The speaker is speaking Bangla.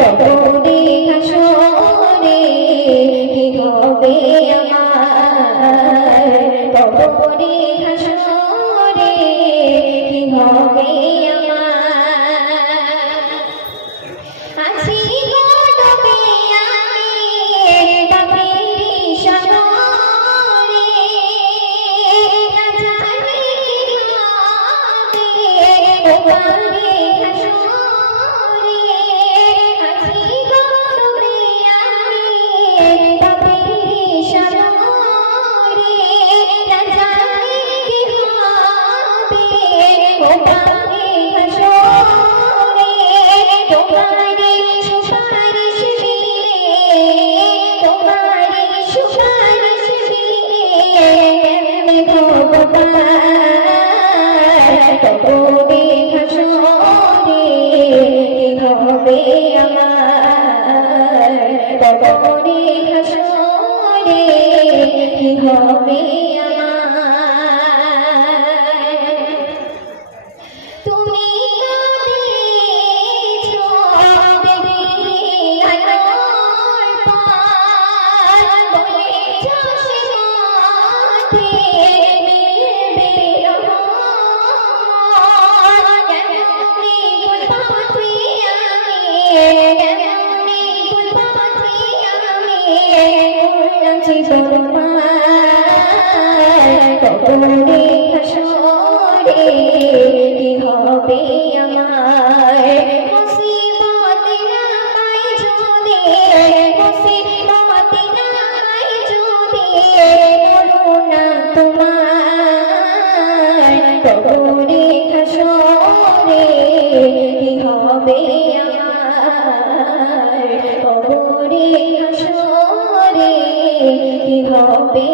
কবরে হাসরে কি হবে আমার, কবরে হাসরে কি হবে আমার। আছি গো ডুবে আমি পাপের সাগরে, না জানি কি হবে কবরে হাসরে। আছি গো ডুবে আমি পাপের সাগরে, না জানি কি হবে কবরে হাসরে। তোমারে সুপারিশ দিলে, তোমারে সুপারিশ দিলে কেমনে ভগবান, কবরে হাসরে কি হবে আমার, কবরে হাসরে কি হবে আমার। তুমি কাঁদিছো দেখিয়া নর পার, বলেছো সে মাঠে মিলবে রহমান। কেমনে ভুলবো আমি, কেমনে ভুলবো আমি করলাম জীবনমান, কবরে হাসরে কি হবে আমার। মুসিবতে নামাই যদি, মুসিবতে নামাই যদি করুণা তোমার, কবরে হাসরে কি হবে আমার, কবরে হাসরে কি হবে